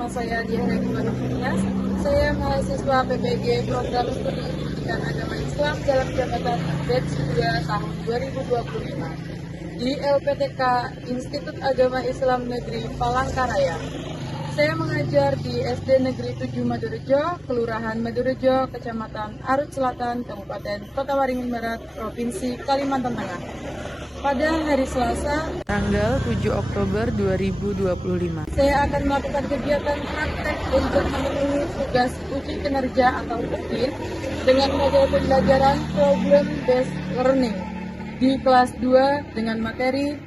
Nama saya Diana Gimana. Saya mahasiswa PPG Program Studi Pendidikan Agama Islam dalam jabatan Batch 2 tahun 2025 di LPTK Institut Agama Islam Negeri Palangkaraya. Saya mengajar di SD Negeri 7 Madurejo, Kelurahan Madurejo, Kecamatan Arut Selatan, Kabupaten Kota Waringin Barat, Provinsi Kalimantan Tengah. Pada hari Selasa, tanggal 7 Oktober 2025. saya akan melakukan kegiatan praktek untuk memenuhi tugas uji kinerja atau UKIN dengan model pembelajaran Problem Based Learning di kelas 2 dengan materi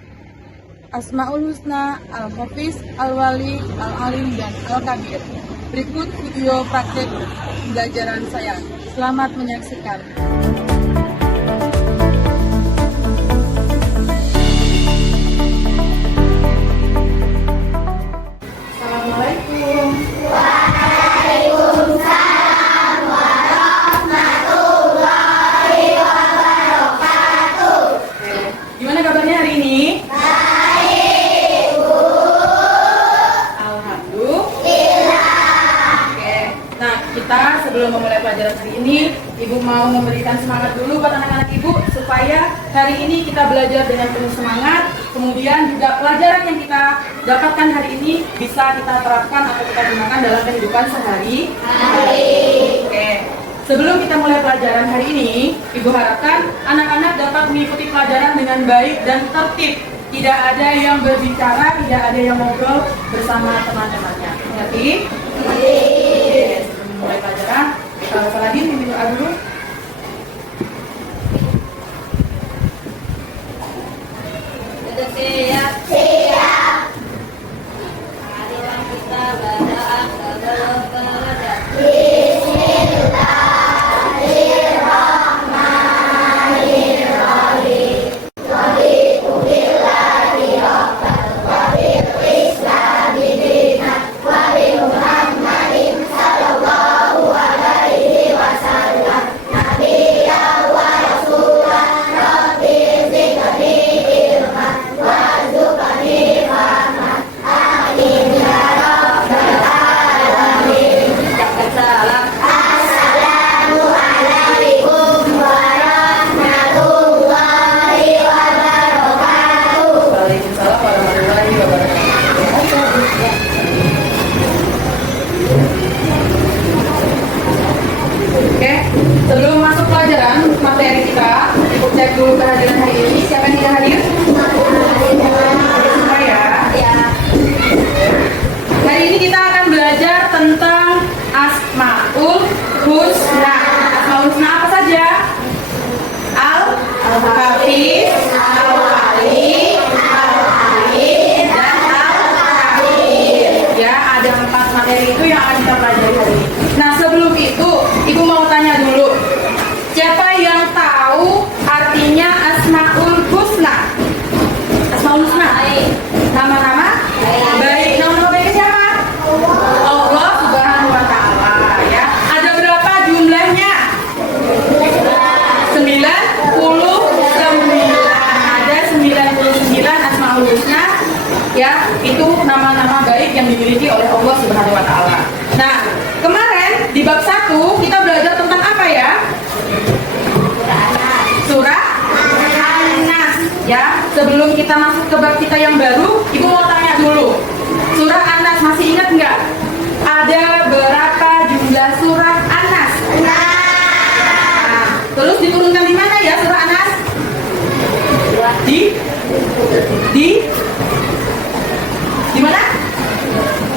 Asmaul Husna, Al-Hafiz, Al-Wali, Al-Alim, dan Al-Kabir. Berikut video praktek pembelajaran saya. Selamat menyaksikan. Assalamualaikum. Waalaikumsalam warahmatullahi wabarakatuh. Gimana kabarnya hari ini? Baik, Bu. Alhamdulillah. Oke. Nah, kita sebelum memulai pelajaran hari ini, Ibu mau memberikan semangat dulu buat anak-anak Ibu supaya hari ini kita belajar dengan penuh semangat. Kemudian juga pelajaran yang kita dapatkan hari ini bisa kita terapkan atau kita gunakan dalam kehidupan sehari-hari. Oke. Sebelum kita mulai pelajaran hari ini, Ibu harapkan anak-anak dapat mengikuti pelajaran dengan baik dan tertib. Tidak ada yang berbicara, tidak ada yang ngobrol bersama teman-temannya. Mengerti? Oke. Sebelum mulai pelajaran, Saladin pimpin doa dulu. Siap. Siap. Marilah kita berdoa sebelum belajar. Bismillahirrahmanirrahim. Raditu billahi rabban wa bil islami dinan wa bi Muhammadin sallallahu alaihi wasallam nabiyyan wa rasulan rabbi zidni ilman warzuqni fahman amin ya rabbal alamin. Salam. Assalamualaikum warahmatullahi wabarakatuh. Waalaikumsalam warahmatullahi wabarakatuh. Oke, sebelum masuk pelajaran materi kita, Ibu cek dulu kehadiran hari ini. Siapa yang tidak hadir? Semua ya. Hari ini kita akan belajar tentang Asmaul Husna. Asmaul Husna apa saja? Al-Hafiz, Al-Wali, Al-Alim, dan Al-Kabir. Ya, ada 4 materi itu yang akan kita pelajari hari ini. Nah, sebelum itu, Ibu mau tanya dulu. Siapa yang tahu artinya Asmaul Husna? Asmaul Husna? Nama-nama? Baik. Nama-nama baiknya siapa? Allah Subhanahu wa Ta'ala. Ya. Ada berapa jumlahnya? 99. Ada 99 Asmaul Husna. Ya, itu nama-nama baik yang dimiliki oleh Allah Subhanahu wa Ta'ala. Nah, kemarin di bab 1 kita belajar tentang apa ya? Surah An-Nas. Ya, sebelum kita masuk ke bab kita yang baru, Ibu mau tanya dulu. Surah An-Nas masih ingat nggak? Ada berapa jumlah surah An-Nas? Nah, terus diturunkan di mana ya surah An-Nas? Di mana?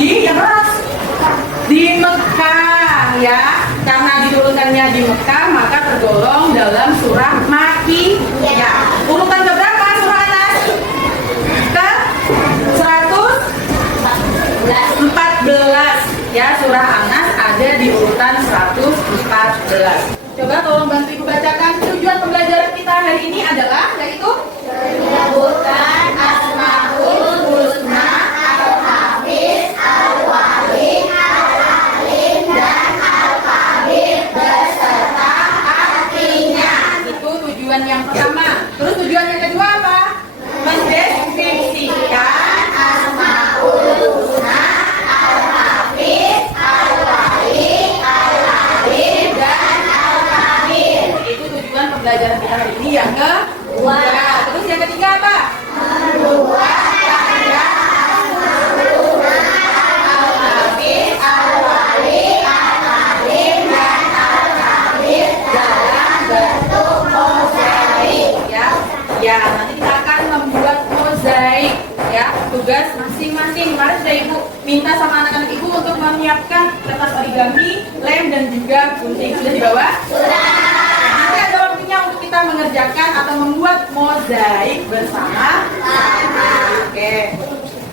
Di yang keras. Di Mekah ya. Karena diturunkannya di Mekah, maka tergolong dalam surah Makkiyah. Urutan keberapa surah An-Nas? Ke 114. Ya, surah An-Nas ada di urutan 114. Coba tolong bantu Ibu bacakan. Tujuan pembelajaran kita hari ini adalah yaitu Menyebutkan Asmaul Husna, Al-Hafiz, Al-Wali, Al-Alim, dan Al-Kabir beserta artinya. itu tujuan yang pertama. Terus tujuan yang kedua apa? Mendeskripsikan Asmaul Husna, Al-Hafiz, SD Ibu minta sama anak-anak Ibu untuk menyiapkan kertas origami, lem dan juga gunting. Sudah dibawa? Sudah. Nanti ada waktunya untuk kita mengerjakan atau membuat mozaik bersama. Oke.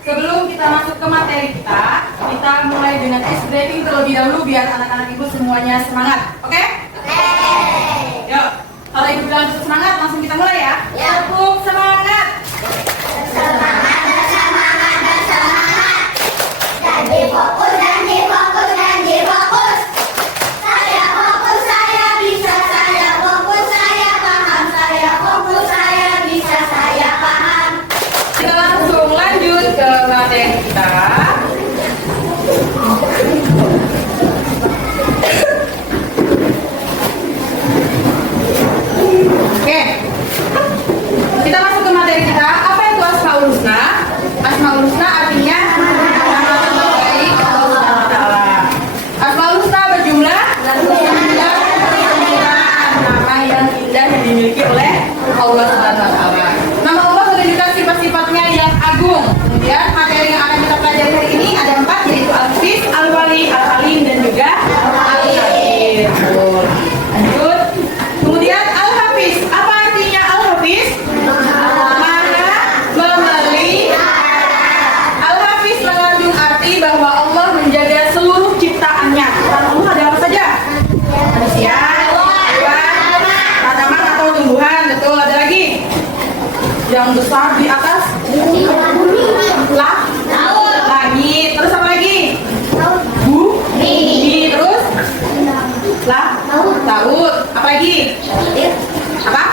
Sebelum kita masuk ke materi kita mulai dengan ice breaking terlebih dahulu biar anak-anak Ibu semuanya semangat. Oke? Yuk. Kalau Ibu bilang semangat, langsung kita mulai ya. Tepuk semangat. Semangat, bersemangat, bersemangat. Janji fokus, janji fokus, janji fokus. Saya fokus, saya bisa, saya fokus, saya paham, saya fokus, saya bisa, saya paham. Kita langsung lanjut ke materi kita. Oke. Kita masuk ke materi kita. Apa itu Asmaul Husna? Asmaul Husna artinya nama terbaik Allah Subhanahu wa taala. Asmaul Husna berjumlah 99 nama yang indah yang dimiliki oleh Allah Subhanahu wa taala. Nama Allah menunjukkan sifat-sifatnya yang agung. Kemudian materi yang akan kita pelajari hari ini ada 4, yaitu Al-Hafiz, Al-Wali, Al-Alim dan juga Al-Qadir. Lanjut. Kemudian Al-Hafiz. Apa artinya Al-Hafiz? Al-Hafiz mengandung arti bahwa Allah menjaga seluruh ciptaannya. Ciptaan Allah ada apa saja? Manusia, hewan, tanaman atau tumbuhan. Betul, ada lagi? Yang besar di atas? Langit. Terus apa lagi? Bumi. Terus? Laut. Apa lagi? Apa?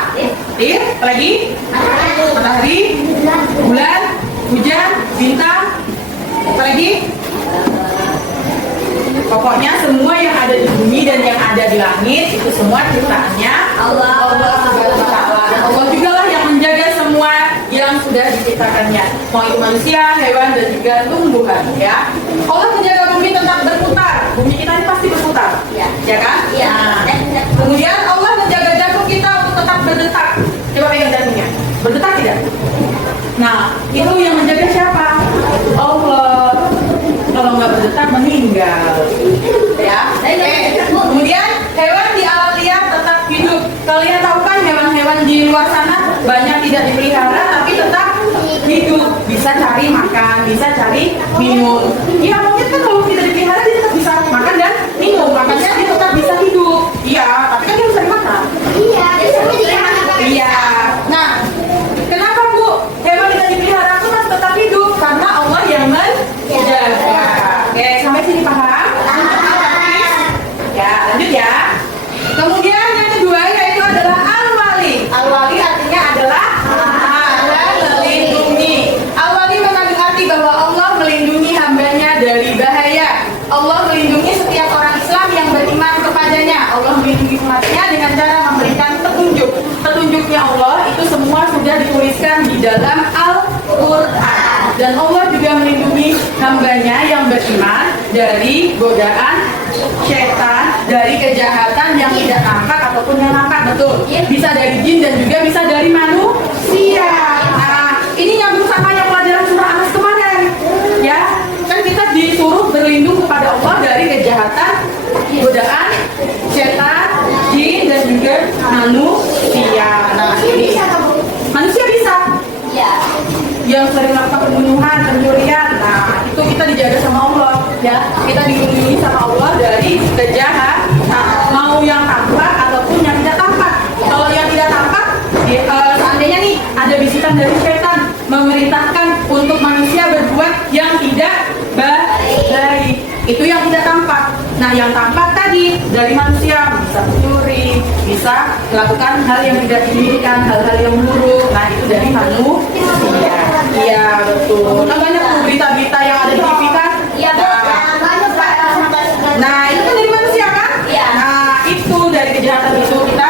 Tir. Apa lagi? Matahari. Bulan. Hujan. Bintang. Apa lagi? Pokoknya semua yang ada di bumi dan yang ada di langit itu semua ciptaannya Allah Subhanahu wa taala. Dan Allah juga lah yang menjaga semua yang sudah diciptakannya. Mau itu manusia, hewan dan juga tumbuhan, ya. Allah menjaga bumi tetap berputar. Bumi kita ini pasti berputar. Ya kan? Iya. Nah, kemudian Allah menjaga jantung kita untuk tetap berdetak. Coba pegang jantungnya. Berdetak tidak? Nah, itu yang menjaga siapa? Allah. Kalau nggak berdetak meninggal. Ya. Kemudian hewan di alam liar tetap hidup. Kalian tahu kan hewan-hewan di luar sana banyak tidak dipelihara tapi tetap hidup. Bisa cari makan, bisa cari minum. Ya mungkin kan kalau tidak dipelihara dia tetap bisa makan dan minum. Makanya dia tetap bisa hidup. Iya, tapi kan dia bisa dimakan. Iya, biasanya dimakan. Iya. Nah, kenapa Bu? Hewan tidak dipelihara itu masih tetap hidup karena Allah yang menjaga. Oke, sampai sini paham? Ya, lanjut ya. Kemudian yang kedua yaitu adalah Al-Wali. Al-Wali artinya adalah melindungi. Al-Wali mengandung arti bahwa Allah melindungi hambanya dari bahaya. Allah melindungi setiap orang Islam yang beriman kepadanya. Allah melindungi umatnya dengan cara memberikan petunjuk. Petunjuknya Allah itu semua sudah dituliskan di dalam Al-Quran. Dan Allah juga melindungi hambanya yang beriman dari godaan syaitan, dari kejahatan yang tidak nampak ataupun yang nampak. Betul. Bisa dari jin dan juga bisa dari manusia. Nah, ini nyambung sama yang pelajaran surah Anas kemarin. Ya, kan kita disuruh berlindung kepada Allah dari kejahatan, godaan syaitan, jin dan juga manusia. Nah, ini manusia bisa. Iya. Yang sering melakukan pembunuhan, pencurian, nah itu kita dijaga sama Allah, ya. Kita dilindungi sama Allah dari kejahatan, mau yang tampak ataupun yang tidak tampak. Kalau yang tidak tampak, seandainya nih ada bisikan dari setan memerintahkan untuk manusia berbuat yang tidak baik, itu yang tidak tampak. Nah, yang tampak tadi dari manusia bisa mencuri, bisa melakukan hal yang tidak diinginkan, hal-hal yang buruk. Nah, itu dari manusia. Iya, betul. Kan banyak tuh berita-berita yang ada di TV kan? Iya, banyak Pak. Nah, itu kan dari manusia kan? Iya. Nah, itu dari kejahatan itu kita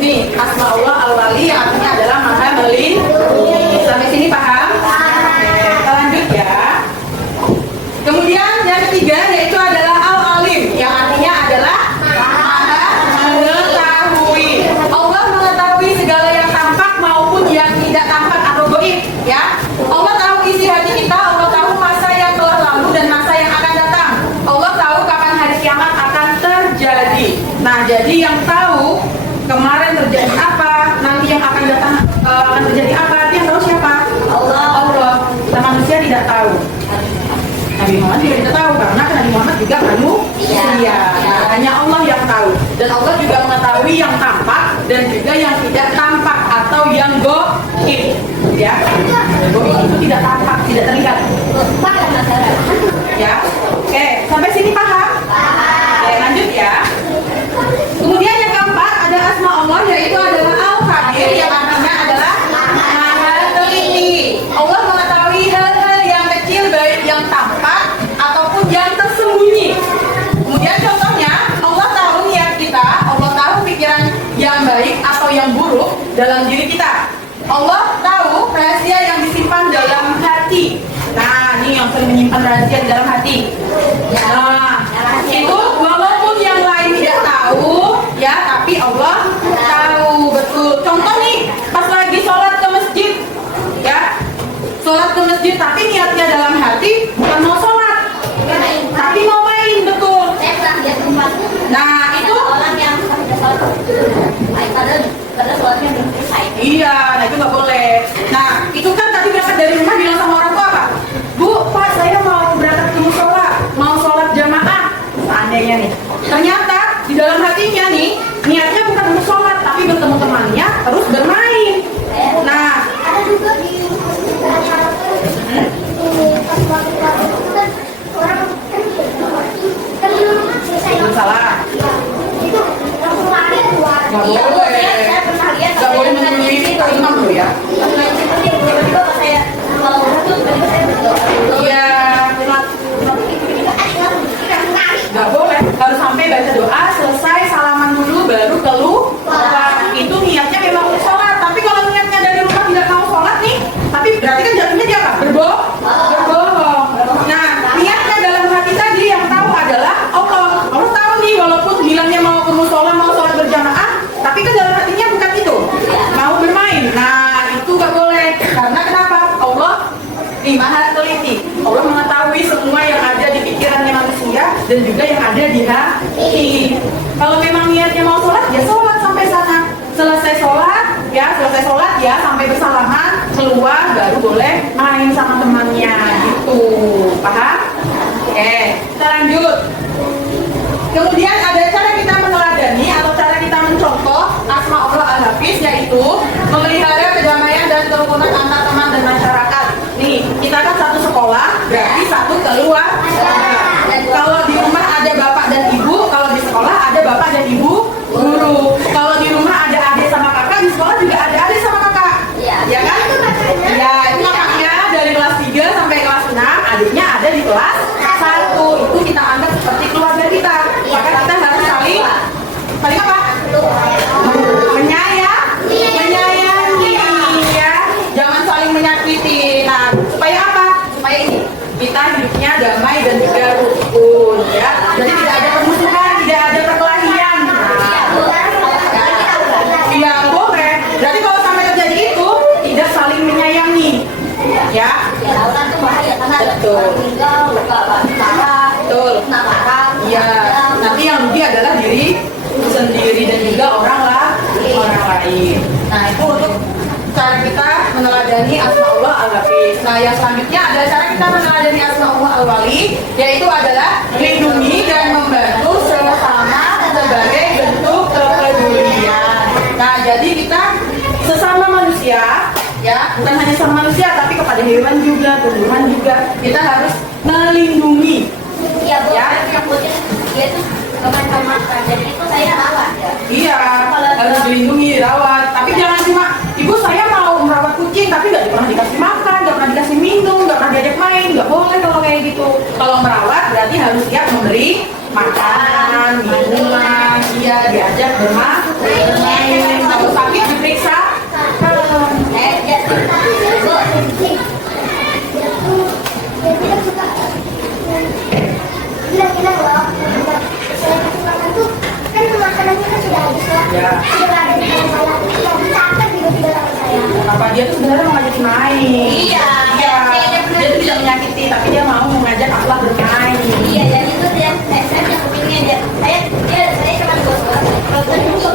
nih Asmaullah Al-Wali yang artinya adalah Maha Melindungi. Sampai sini paham? Oke, kita lanjut ya. Kemudian yang ketiga yaitu adalah Al-Alim yang artinya adalah Maha Mengetahui. Allah mengetahui segala yang tampak maupun yang tidak tampak atau gaib, ya. Allah tahu isi hati kita, Allah tahu masa yang telah juga manusia. Nah, hanya Allah yang tahu. Dan Allah juga mengetahui yang tampak dan juga yang tidak tampak atau yang gaib. Ya, gaib itu tidak tampak, tidak terlihat. Ya, oke, sampai sini paham? Oke, lanjut ya. Kemudian yang keempat ada asma Allah, yaitu adalah Al-Khabir, yang artinya adalah Maha Teliti. Allah mengetahui hal-hal yang kecil, baik yang tampak ataupun yang tersembunyi. Kemudian contohnya, Allah tahu niat kita, Allah tahu pikiran yang baik atau yang buruk dalam diri kita. Allah tahu rahasia yang disimpan dalam hati. Nah, ini yang sering menyimpan rahasia di dalam hati. Nah, itu walaupun yang lain tidak tahu, ya, tapi Allah tahu betul. Contoh nih, pas lagi sholat ke masjid, ya, sholat ke masjid, tapi niatnya dalam hati bukan mau sholat, tapi mau main, betul. Nah, itu orang yang sudah sholat, padahal sholatnya belum selesai. iya, nah itu nggak boleh. Nah, itu kan tadi berangkat dari rumah bilang sama orang tua apa? Bu, Pak, saya mau berangkat ke musola, mau sholat jamaah. Seandainya nih, ternyata di dalam hatinya nih, niatnya bukan untuk sholat, tapi bertemu temannya, terus bermain. Nah, Ada juga di acara pas waktu itu kan orang kan selesai belum salah. itu langsung lari keluar. Nggak Iya, boleh. saya pernah lihat. Nggak boleh menyembunyi imam tuh ya. Tiba-tiba pas saya mau masuk, tiba-tiba saya berdoa. Iya, nggak boleh. Harus sampai baca doa, selesai salaman dulu, baru keluar. Itu niatnya memang untuk sholat. Tapi kalau niatnya dari rumah tidak mau sholat nih, tapi berarti kan jatuhnya dia apa? Berbohong. Nah, niatnya dalam hati tadi yang tahu adalah Allah. Allah tahu nih, walaupun bilangnya mau ke musola, mau sholat berjamaah, tapi kan dalam hatinya bukan itu, mau bermain. Nah, itu nggak boleh. Karena kenapa? Allah Maha Teliti. Allah mengetahui semua yang ada di pikirannya manusia dan juga yang ada di hati. Kalau memang niatnya mau sholat, ya sholat sampai sana. Selesai sholat ya sampai bersalaman, keluar baru boleh main sama temannya gitu. Paham? Oke, kita lanjut. Kemudian ada cara kita meneladani atau cara kita mencontoh asma Allah Al-Hafiz, yaitu memelihara kedamaian dan kerukunan antar teman dan masyarakat. Nih, kita kan satu sekolah, berarti satu keluarga. Kalau di rumah ada bapak dan ibu, kalau di sekolah ada bapak dan ibu guru. Kalau di rumah ada adik sama kakak, di sekolah juga ada adik sama kakak. Ya kan? Ya, itu makanya dari kelas 3 sampai kelas 6, adiknya ada di kelas 1. Itu kita anggap seperti keluarga kita. Maka kita harus saling apa? Menyayangi, ya. Jangan saling menyakiti. Nah, supaya apa? Supaya ini kita hidupnya damai dan juga rukun, ya. Jadi tidak ada permusuhan, tidak ada perkelahian. Iya, boleh. Berarti kalau sampai terjadi itu, tidak saling menyayangi, ya. Orang tuh bahaya karena Betul. tinggal luka parah, Betul. parah. Iya. Nanti yang rugi adalah diri sendiri dan juga orang lain. Nah, itu untuk cara kita meneladani asma Allah Al-Hafiz. Nah, yang selanjutnya adalah cara kita meneladani asma Allah Al-Wali, yaitu adalah melindungi dan membantu sesama sebagai bentuk kepedulian. Nah, jadi kita sesama manusia, ya, bukan hanya sama manusia, tapi kepada hewan juga, tumbuhan juga, kita harus melindungi. Iya, Bu. Ya. Yang Bu, dia tuh teman-teman jadi itu saya rawat ya. Iya, harus dilindungi, dirawat. Tapi jangan cuma, ibu saya mau merawat kucing, tapi nggak pernah dikasih makan, nggak pernah dikasih minum, nggak pernah diajak main, nggak boleh kalau kayak gitu. Kalau merawat berarti harus siap memberi makan, minuman, iya, diajak bermain. Kalau sakit diperiksa. Dia Bu. Dia suka bilang-bilang loh, saya kasih makan tuh kan makanannya kan sudah habis lah, Ya. sudah ada di dalam saya, nggak bisa apa tiba-tiba sama saya. Kenapa dia tuh sebenarnya mau ngajakin main? Iya. Iya. Dia tuh tidak menyakiti, tapi dia mau mengajak Aflah bermain. Iya, dan itu dia saya yang kepingin dia saya cuma bos-bos kalau tadi itu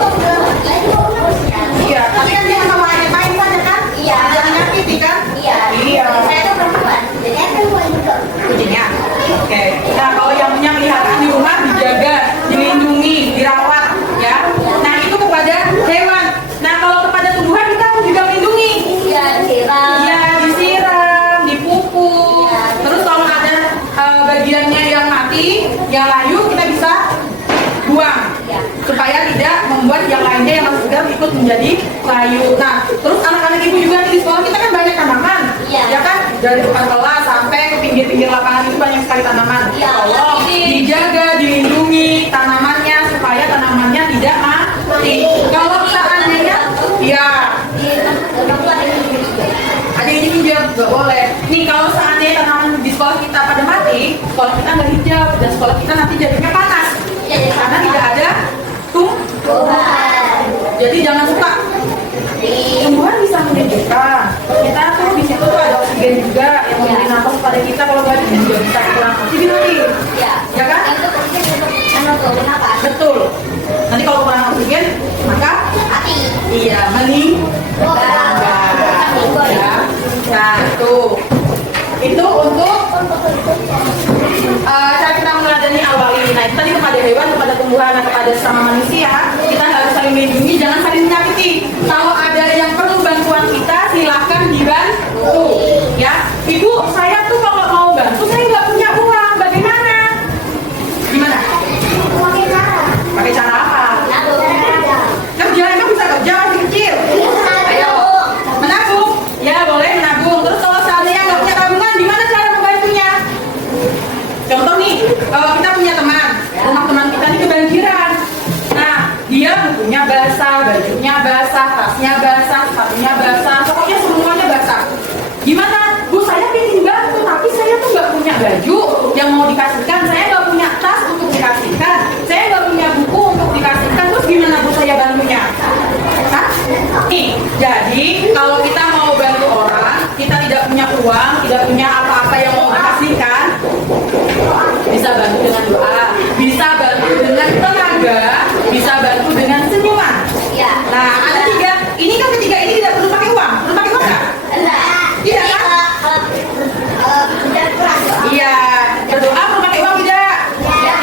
Iya, tapi kan dia hanya mau ngajak main saja kan? Iya. Tidak menyakiti kan? iya Iya. saya tuh perempuan jadi saya perempuan juga. Kucingnya. Oke. Nah, kalau yang punya pelihara yang layu kita bisa buang Iya. supaya tidak membuat yang lainnya yang masih segar ikut menjadi layu. Nah, terus anak-anak ibu juga nih, di sekolah kita kan banyak tanaman, Iya. ya kan? Dari depan kelas sampai ke pinggir-pinggir lapangan itu banyak sekali tanaman. Iya. Tolong dijaga, dilindungi tanamannya supaya tanamannya tidak mati. Kalau seandainya, ya ada yang hijau nggak boleh. Nih kalau seandainya tanaman di sekolah kita pada mati, sekolah kita nggak hijau dan sekolah kita nanti jadinya panas karena tidak ada tumbuhan. Jadi jangan suka. Tumbuhan bisa menyejukkan. Kita tuh di situ tuh ada oksigen juga yang memberi nafas pada kita. Kalau nggak ada juga bisa kurang oksigen nanti. Ya kan? Betul. Nanti kalau kurang oksigen maka iya meninggal. Ya. Nah itu untuk cara kita meneladani awal ini. Nah itu tadi kepada hewan, kepada tumbuhan, dan kepada sesama manusia kita harus saling melindungi, jangan saling menyakiti. Kalau ada yang perlu bantuan kita silahkan dibantu. Ya, ibu saya tuh kalau mau bantu saya nggak punya uang, bagaimana? Gimana? Pakai cara apa? Kerja emang bisa kerja masih kecil. Ayo, menabung. Ya boleh menabung. Terus kalau seandainya nggak punya tabungan, gimana cara membantunya? Contoh nih, kalau kita punya teman, rumah teman kita nih kebanjiran. Nah, dia bukunya basah, bajunya basah, tasnya basah, sepatunya basah, pokoknya semuanya basah. Gimana? Bu, saya pengen bantu, tapi saya tuh nggak punya baju yang mau dikasihkan, saya nggak punya tas untuk dikasihkan, saya nggak punya buku untuk dikasihkan. Terus gimana Bu saya bantunya? Hah? Nih, jadi kalau kita mau bantu orang, kita tidak punya uang, tidak punya apa-apa yang mau dikasihkan, bisa bantu dengan doa, bisa bantu dengan tenaga, bisa bantu dengan senyuman. Nah, ada tiga. Ini kan ketiga ini tidak perlu pakai uang. Perlu pakai uang nggak? Tidak kan? Iya. Berdoa perlu pakai uang tidak?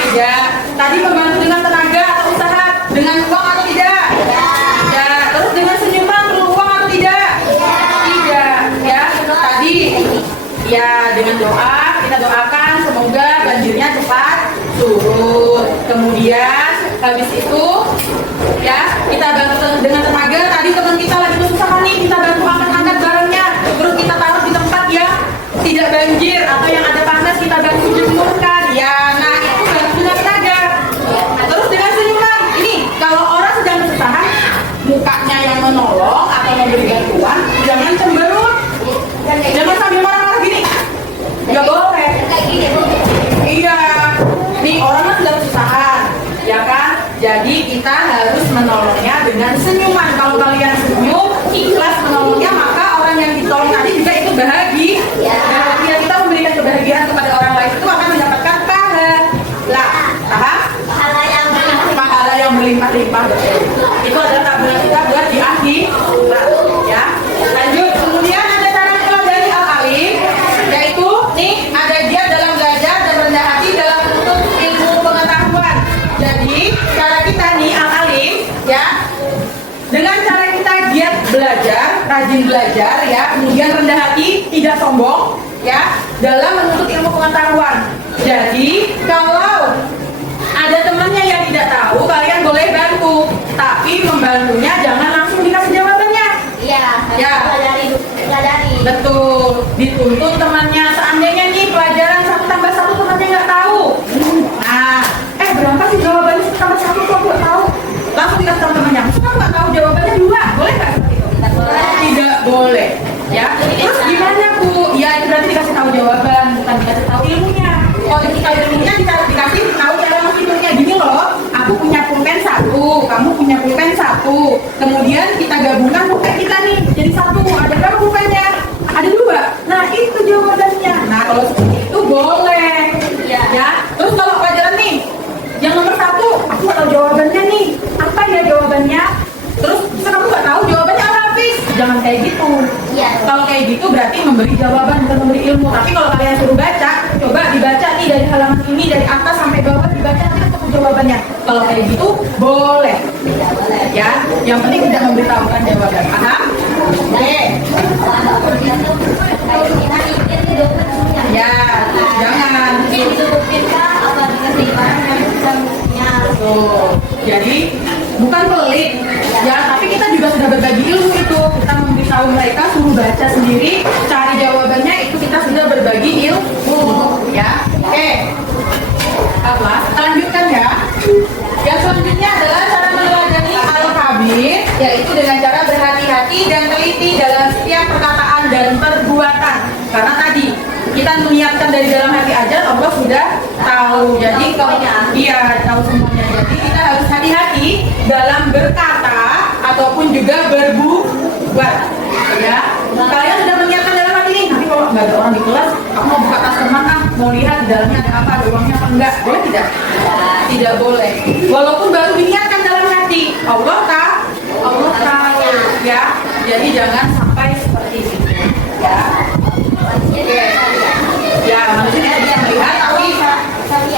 Tidak. Tadi membantu dengan tenaga atau usaha dengan uang atau tidak? Tidak. Terus dengan senyuman perlu uang atau tidak? Tidak. Ya. Tadi ya dengan doa kita doakan semoga banjirnya cepat surut. Kemudian habis itu ya kita bantu dengan tenaga. Tadi teman kita lagi kesusahan nih, kita bantu angkat-angkat barangnya. Terus kita taruh di tempat yang tidak banjir atau yang ada panas, kita bantu jemurkan. Ya, nah itu bantu dengan tenaga. Terus dengan senyuman. Ini kalau orang sedang kesusahan, mukanya yang menolong atau memberi bantuan, jangan cemberut. Jangan sambil marah-marah gini. Nggak boleh. Iya. Nih orang kan sedang kesusahan, ya kan? Jadi kita harus menolongnya dengan senyuman. Kalau kalian senyum, ikhlas menolongnya, maka orang yang ditolong tadi juga itu bahagia. Bahagia kita memberikan kebahagiaan kepada orang lain itu akan mendapatkan pahala yang berlimpah-limpah. Itu adalah tabungan kita buat di akhir. Ya. Lanjut. Kemudian ada cara meneladani al-alim, yaitu nih ada dia dalam belajar dan rendah hati dalam menuntut ilmu pengetahuan. Jadi cara kita nih al-alim ya, dengan cara kita giat belajar, rajin belajar ya, kemudian rendah hati, tidak sombong ya, dalam menuntut ilmu pengetahuan. Jadi kalau ada temannya yang tidak tahu, kalian boleh bantu, tapi membantunya jangan langsung dikasih jawabannya. Ya. Betul, dituntut temannya. Seandainya nih pelajaran 1 tambah 1 temannya nggak tahu. Nah, berapa sih jawabannya 1 tambah 1 kok nggak tahu? Langsung dikasih tahu temannya. Suka nggak tahu jawabannya 2, boleh nggak seperti itu? Tidak boleh. Ya. Terus gimana Bu? Ya itu berarti dikasih tahu jawaban, bukan dikasih tahu ilmunya. Kalau dikasih tahu ilmunya, dikasih tahu cara menghitungnya. Gini loh, aku punya pulpen 1, kamu punya pulpen 1. Kemudian kita gabungkan pulpen kita nih jadi 1. Ada berapa pulpennya? Ada 2. Nah itu jawabannya. Nah kalau seperti itu boleh. Ya. Terus kalau pelajaran nih, yang nomor 1, aku nggak tahu jawabannya nih. Apa ya jawabannya? Terus bisa kamu nggak tahu jawabannya apa, Hafiz? Jangan kayak gitu. Kalau kayak gitu berarti memberi jawaban bukan memberi ilmu. Tapi kalau kalian suruh baca, coba dibaca nih dari halaman ini dari atas sampai bawah, dibaca nanti ketemu jawabannya. Kalau kayak gitu boleh. Ya, yang penting tidak memberitahukan jawaban. Paham? Oke. Ya, jangan. tahu mereka, suruh baca sendiri, cari jawabannya, itu kita sudah berbagi ilmu, ya. Oke, apa? Lanjutkan ya. Yang selanjutnya adalah cara meneladani al-khabir, yaitu dengan cara berhati-hati dan teliti dalam setiap perkataan dan perbuatan. Karena tadi kita meniatkan dari dalam hati aja, Allah sudah tahu. Jadi kalau dia tahu semuanya, jadi kita harus hati-hati dalam berkata ataupun juga berbuat. Ya, kalian sudah meniatkan dalam hati nih. Nanti kalau nggak ada orang di kelas, aku mau buka tas teman, mau lihat di dalamnya ada apa, ada uangnya apa enggak? Boleh tidak? Tidak boleh. Walaupun baru diniatkan dalam hati, Allah tahu, ya. Jadi jangan sampai seperti itu. Ya. Oke. Ya, manusia dia melihat, tapi tapi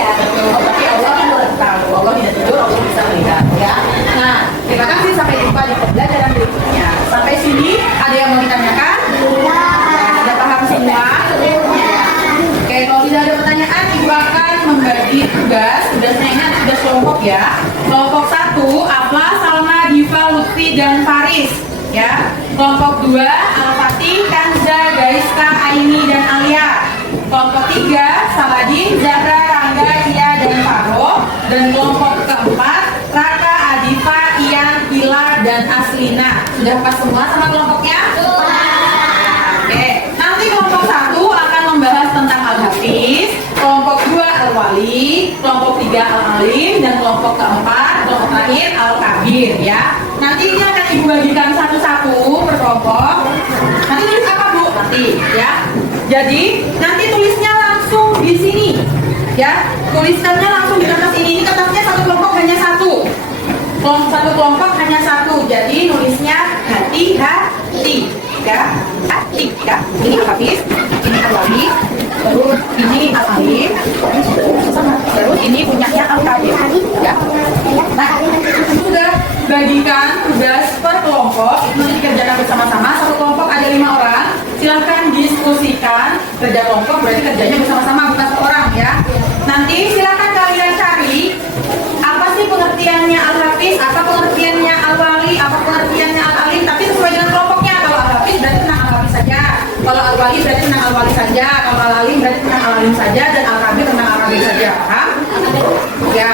Allah kan udah tahu. Allah tidak tidur, Allah bisa melihat. Ya. Nah, terima kasih, sampai jumpa di pembelajaran berikutnya. Sampai sini ada yang mau ditanyakan? Sudah paham semua? Oke, kalau tidak ada pertanyaan, Ibu akan membagi tugasnya ini ada tugas kelompok ya. Kelompok 1, Afla, Salma, Diva, Lutfi, dan Faris. Ya. Kelompok 2, Al-Fatih, Kanza, Gaiska, Aini, dan Alia. Kelompok 3, Saladin, Zahra, Rangga, Ia, dan Faro. Dan kelompok keempat, Raka, Adifa, Ian, Ila, dan Aslina. Sudah pas semua sama kelompoknya? Oke, nanti kelompok 1 akan membahas tentang Al-Hafiz, kelompok 2 Al-Wali, kelompok 3 Al-Alim, dan kelompok keempat, kelompok terakhir Al-Kabir ya. Nanti ini akan Ibu bagikan satu-satu per kelompok. Nanti tulis apa Bu? Nanti ya. Jadi nanti tulisnya langsung di sini ya. Tulisannya langsung di kertas ini. Ini kertasnya satu kelompok hanya satu. Satu kelompok hanya satu. Jadi nulisnya hati-hati ya. Hati ya. Ini Al-Hafiz, ini Al-Wali, terus ini Al-Alim, terus ini punyanya Al-Kabir ya. Nah, sudah bagikan tugas per kelompok, itu nanti dikerjakan bersama-sama. Satu kelompok ada 5 orang, silahkan diskusikan. Kerja kelompok berarti kerjanya bersama-sama, bukan seorang ya. Nanti silahkan kalian cari apa sih pengertiannya Al-Hafiz, apa pengertiannya Al-Wali, apa pengertiannya Al-Alim, tapi sesuai dengan kelompoknya. Kalau Al-Hafiz berarti tentang Al-Hafiz saja, kalau Al-Wali berarti tentang Al-Wali saja, kalau Al-Alim berarti tentang Al-Alim saja, dan Al-Kabir tentang Al-Kabir saja. Paham? Ya.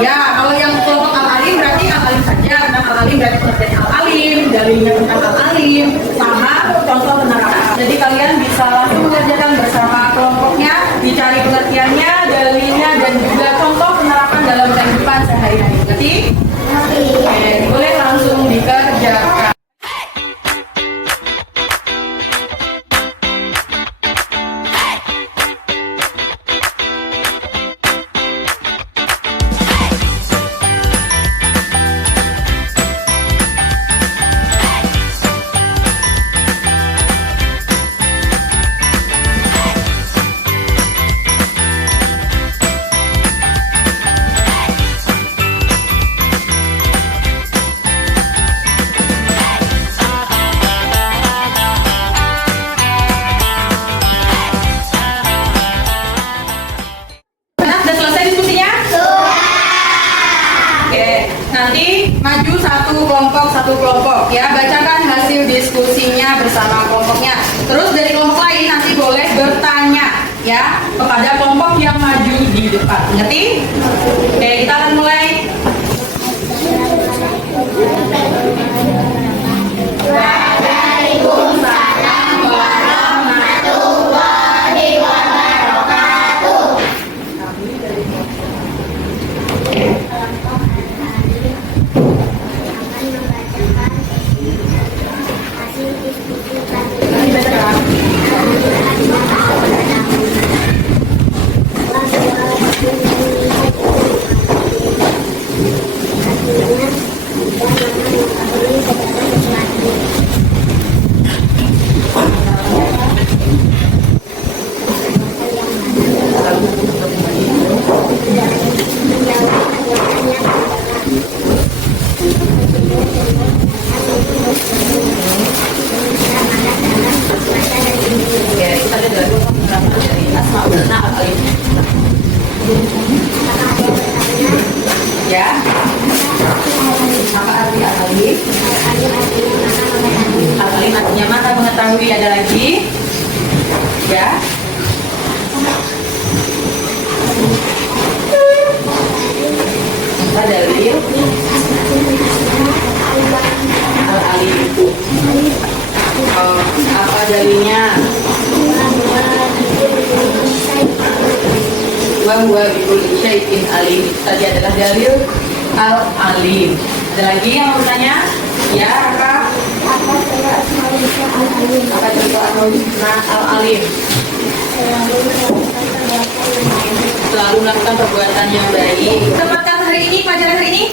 Ya, kalau yang kelompok Al-Alim berarti Al-Alim saja, tentang Al-Alim berarti pengertian Al-Alim, dalilnya tentang Al-Alim, sama contoh penerapan. Jadi kalian bisa langsung mengerjakan bersama kelompoknya, dicari pengertiannya, dalilnya, dan juga contoh penerapan dalam kehidupan sehari-hari. Jadi, oke, boleh langsung dikerjakan. Nanti maju satu kelompok ya, bacakan hasil diskusinya bersama kelompoknya. Terus dari kelompok lain nanti boleh bertanya ya kepada kelompok yang maju di depan. Ngerti? Oke, kita akan mulai. Waalaikumsalam warahmatullahi wabarakatuh. Ya, maka arti Al-Alif Al-alim artinya maha mengetahui. Ada lagi? Ya. Apa dalil? Al-alim itu. Oh, apa dalilnya? Wa huwa bikulli syai'in alim. Tadi adalah dalil al-alim. Ada lagi yang mau bertanya? Ya, apa? Apa contoh al-alim? Selalu melakukan perbuatan yang baik. Tempatkan hari ini, pelajaran hari ini.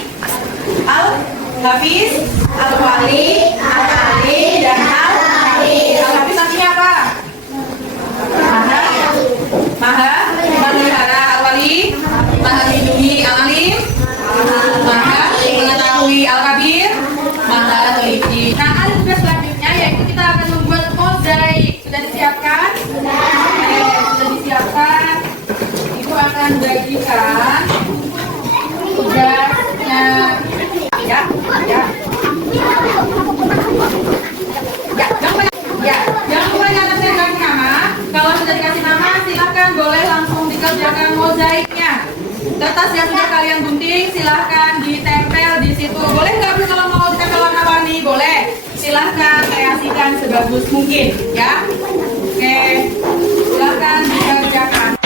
Al-Hafiz, Al-Wali, Al-Alim, dan Al-Hafiz. Al-Hafiz artinya apa? Maha memelihara. Al-Wali, maha melindungi. Al-Alim, maha mengetahui. Al-Kabir, maha teliti. Nah, ada tugas selanjutnya yaitu kita akan membuat mozaik. Sudah disiapkan? Sudah disiapkan. Ibu akan bagikan tugasnya. Ya. Jangan lupa di atasnya dikasih nama. Kalau sudah dikasih nama, silahkan boleh langsung dikerjakan mozaiknya. Kertas yang sudah kalian gunting, silahkan ditempel di situ. Boleh nggak Bu kalau mau ditempel warna-warni? Boleh. Silahkan kreasikan sebagus mungkin, ya. Oke, silahkan dikerjakan.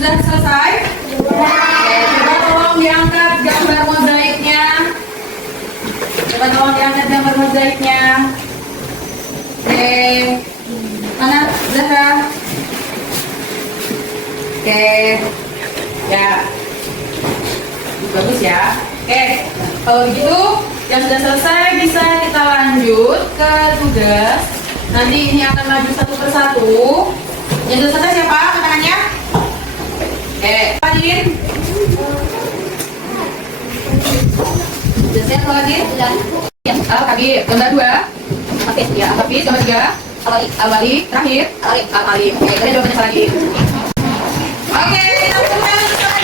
Sudah selesai? Coba tolong diangkat gambar mozaiknya. Oke, mana Zahra? Oke, ya, bagus ya. Oke, kalau begitu yang sudah selesai bisa kita lanjut ke tugas. Nanti ini akan maju satu persatu. Yang sudah selesai siapa? Angkat tangannya. Oke, Fadil. Sudah siap lagi? Sudah. Ya, Al-Kabir. Gambar 2. Oke, ya, Al-Hafiz. Gambar 3. Al-Wali. Terakhir. Al-Alim. Oke, kalian jawab lagi. Oke,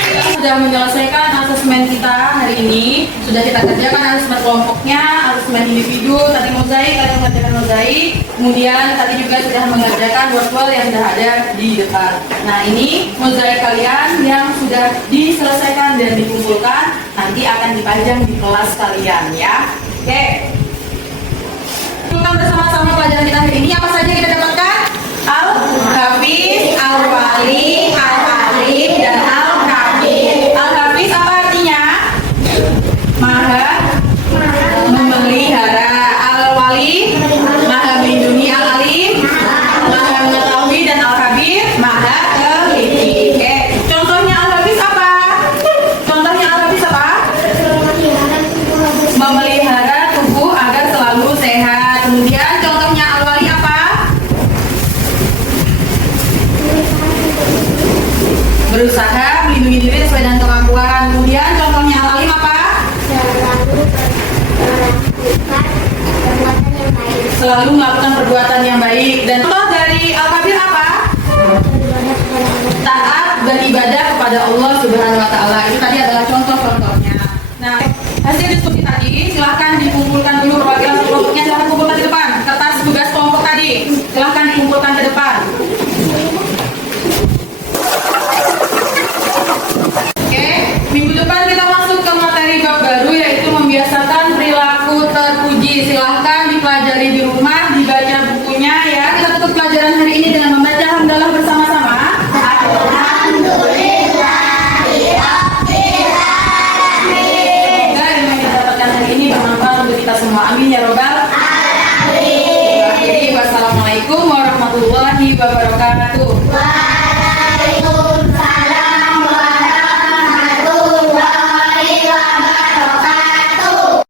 kita sudah menyelesaikan asesmen kita hari ini. Sudah kita kerjakan asesmen kelompoknya, asesmen individu, tadi mozaik, kalian mengerjakan mozaik. Kemudian tadi juga sudah mengerjakan workflow yang sudah ada di depan. Nah, ini mozaik kalian yang sudah diselesaikan dan dikumpulkan nanti akan dipajang di kelas kalian ya. Oke. Kita bersama-sama pelajaran kita hari ini apa saja kita dapatkan? Al-Hafiz, Al-Wali, Al-Alim, dan Al-Kabir. Al-Hafiz apa artinya? Maha memelihara. Al-Wali maha melindungi. Al-Alim maha mengetahui, dan Al-Kabir maha teliti. Oke, contohnya Al-Hafiz apa? Contohnya Al-Hafiz apa? Memelihara tubuh agar selalu sehat. Kemudian contohnya Al-Wali apa? Berusaha melindungi diri sesuai dengan kemampuan. Kemudian contohnya Al-Alim apa? Selalu melakukan perbuatan yang baik. Dan contoh dari Al-Kabir apa? Taat beribadah kepada Allah Subhanahu wa Ta'ala. Itu tadi adalah contoh-contohnya. Nah, hasil diskusi tadi silahkan dikumpulkan dulu perwakilan kelompoknya. Silahkan kumpulkan di depan. Kertas tugas kelompok tadi silahkan dikumpulkan ke depan. Oke, minggu depan kita masuk ke materi bab baru yaitu membiasakan perilaku terpuji. Silahkan dipelajari di rumah, dibaca bukunya ya. Kita tutup pelajaran hari ini dengan membaca hamdalah bersama-sama. Semoga ilmu yang kita dapatkan hari ini bermanfaat untuk kita semua. Amin ya robbal alamin. Wassalamualaikum warahmatullahi wabarakatuh.